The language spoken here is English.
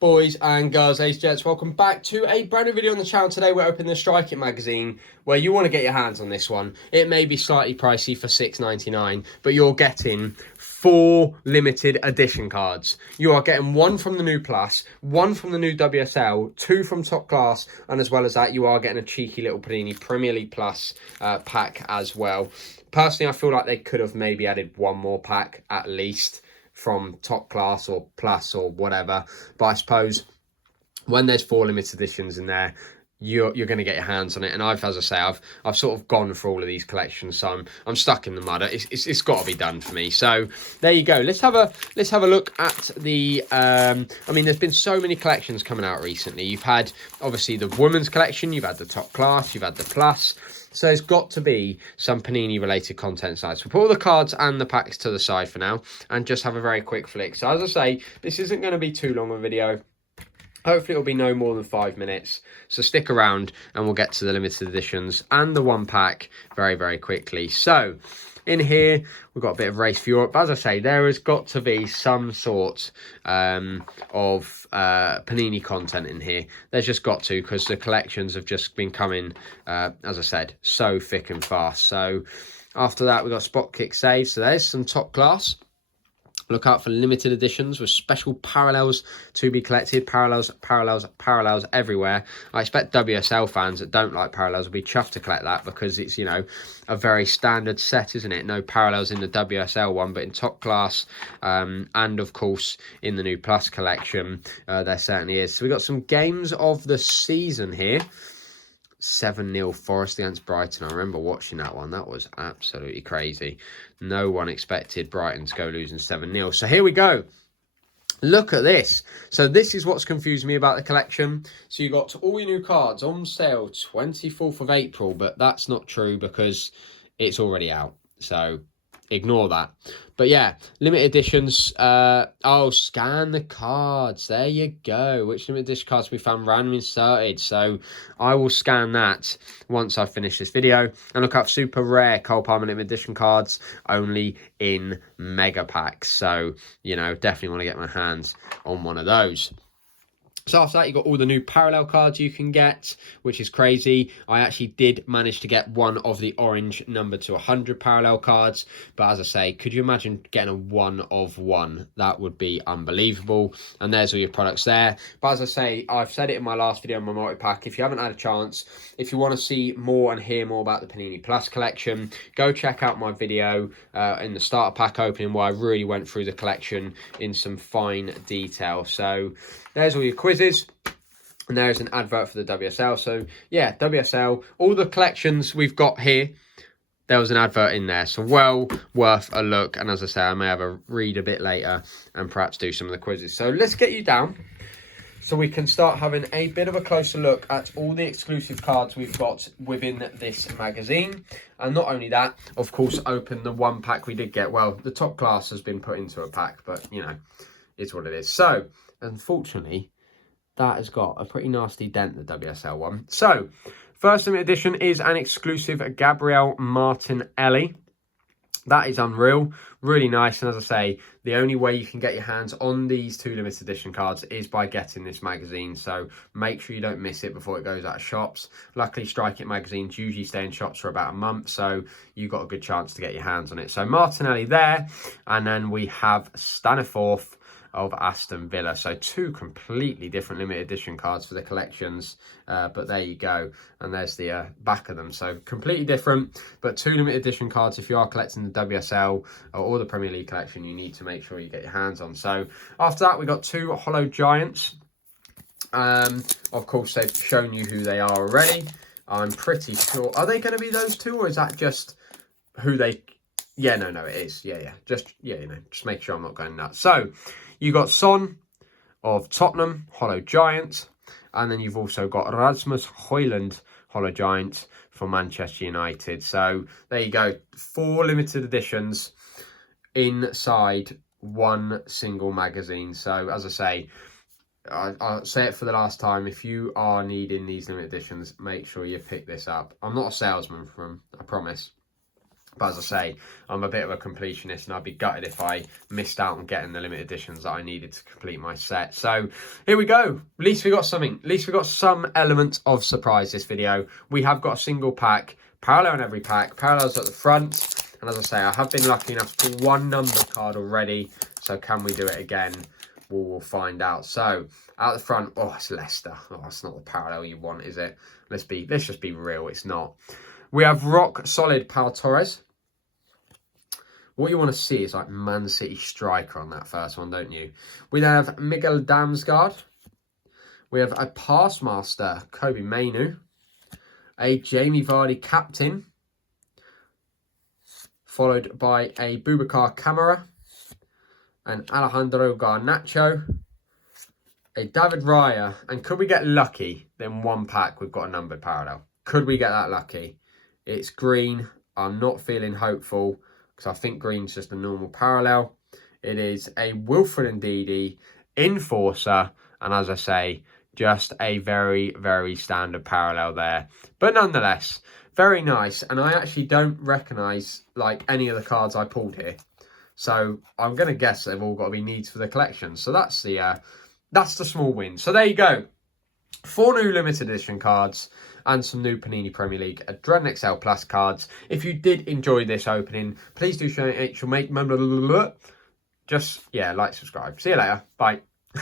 Boys and girls, ladies and gents, welcome back to a brand new video on the channel. Today we're opening the Strike It magazine, where you want to get your hands on this one. It may be slightly pricey for $6.99, but you're getting 4 limited edition cards. You are getting 1 from the new Plus, 1 from the new WSL, 2 from Top Class, and as well as that, you are getting a cheeky little Panini Premier League Plus pack as well. Personally, I feel like they could have maybe added 1 more pack at least from Top Class or Plus or whatever, but I suppose when there's 4 limited editions in there, you're going to get your hands on it. And as I say, I've sort of gone for all of these collections, so I'm stuck in the mud. It's got to be done for me. So there you go. Let's have a look at the. I mean, there's been so many collections coming out recently. You've had obviously the women's collection, you've had the Top Class, you've had the Plus. So there's got to be some Panini related content sites. We'll put all the cards and the packs to the side for now and just have a very quick flick. So as I say, this isn't going to be too long a video. Hopefully it'll be no more than 5 minutes. So stick around and we'll get to the limited editions and the 1 pack very, very quickly. So in here, we've got a bit of Race for Europe. As I say, there has got to be some sort of Panini content in here. There's just got to, because the collections have just been coming, as I said, so thick and fast. So after that, we've got Spot Kick Save. So there's some Top Class. Look out for limited editions with special parallels to be collected. Parallels everywhere. I expect WSL fans that don't like parallels will be chuffed to collect that, because it's, you know, a very standard set, isn't it? No parallels in the WSL one, but in Top Class and, of course, in the new Plus collection, there certainly is. So we've got some games of the season here. 7-0 Forest against Brighton. I remember watching that one. That was absolutely crazy. No one expected Brighton to go losing 7-0. So here we go. Look at this. So this is what's confused me about the collection. So you got all your new cards on sale 24th of April, but that's not true because it's already out. So ignore that. But yeah, limited editions. Oh, scan the cards. There you go. Which limited edition cards we found randomly inserted. So I will scan that once I finish this video. And look up super rare Cole Palmer limited edition cards only in mega packs. So, you know, definitely want to get my hands on one of those. So after that, you've got all the new parallel cards you can get, which is crazy. I actually did manage to get one of the orange number to 100 parallel cards. But as I say, could you imagine getting a 1 of 1? That would be unbelievable. And there's all your products there. But as I say, I've said it in my last video on my multi-pack. If you haven't had a chance, if you want to see more and hear more about the Panini Plus collection, go check out my video in the starter pack opening, where I really went through the collection in some fine detail. So there's all your quizzes, and there's an advert for the WSL. So yeah, WSL, all the collections we've got here, there was an advert in there. So well worth a look. And as I say, I may have a read a bit later and perhaps do some of the quizzes. So let's get you down so we can start having a bit of a closer look at all the exclusive cards we've got within this magazine. And not only that, of course, open the 1 pack we did get. Well, the Top Class has been put into a pack, but, you know, it's what it is. So unfortunately, that has got a pretty nasty dent, the WSL one. So, first limited edition is an exclusive Gabriel Martinelli. That is unreal. Really nice. And as I say, the only way you can get your hands on these 2 limited edition cards is by getting this magazine. So make sure you don't miss it before it goes out of shops. Luckily, Strike It magazines usually stay in shops for about a month, so you've got a good chance to get your hands on it. So Martinelli there. And then we have Staniforth of Aston Villa. So 2 completely different limited edition cards for the collections, but there you go. And there's the back of them. So completely different, but 2 limited edition cards. If you are collecting the WSL or the Premier League collection, you need to make sure you get your hands on. So after that, we got 2 Hollow Giants. Of course, they've shown you who they are already. I'm pretty sure. Are they going to be those 2, or is that just who they... Yeah, no, it is. Yeah. Just make sure I'm not going nuts. So you got Son of Tottenham, Hollow Giant. And then you've also got Rasmus Højlund, Hollow Giant for Manchester United. So there you go. 4 limited editions inside 1 single magazine. So as I say, I'll say it for the last time. If you are needing these limited editions, make sure you pick this up. I'm not a salesman for them, I promise. But as I say, I'm a bit of a completionist, and I'd be gutted if I missed out on getting the limited editions that I needed to complete my set. So here we go. At least we got something. At least we got some element of surprise this video. We have got a single pack, parallel in every pack, parallels at the front. And as I say, I have been lucky enough to pull one number card already. So can we do it again? We'll find out. So out the front, oh, it's Leicester. Oh, that's not the parallel you want, is it? Let's just be real. It's not. We have rock solid Pau Torres. What you want to see is like Man City striker on that first one, don't you? We then have Miguel Damsgaard. We have a pass master, Kobe Mainu. A Jamie Vardy captain. Followed by a Boubacar Kamara. An Alejandro Garnacho. A David Raya. And could we get lucky? Then one pack, we've got a numbered parallel. Could we get that lucky? It's green. I'm not feeling hopeful, because I think green's just a normal parallel. It is a Wilfred Ndidi Enforcer, and as I say, just a very, very standard parallel there. But nonetheless, very nice, and I actually don't recognise like any of the cards I pulled here. So I'm going to guess they've all got to be needs for the collection. So that's the small win. So there you go. 4 new limited edition cards and some new Panini Premier League Adrenalyn XL Plus cards. If you did enjoy this opening, please do share it. Just, yeah, like, subscribe. See you later. Bye.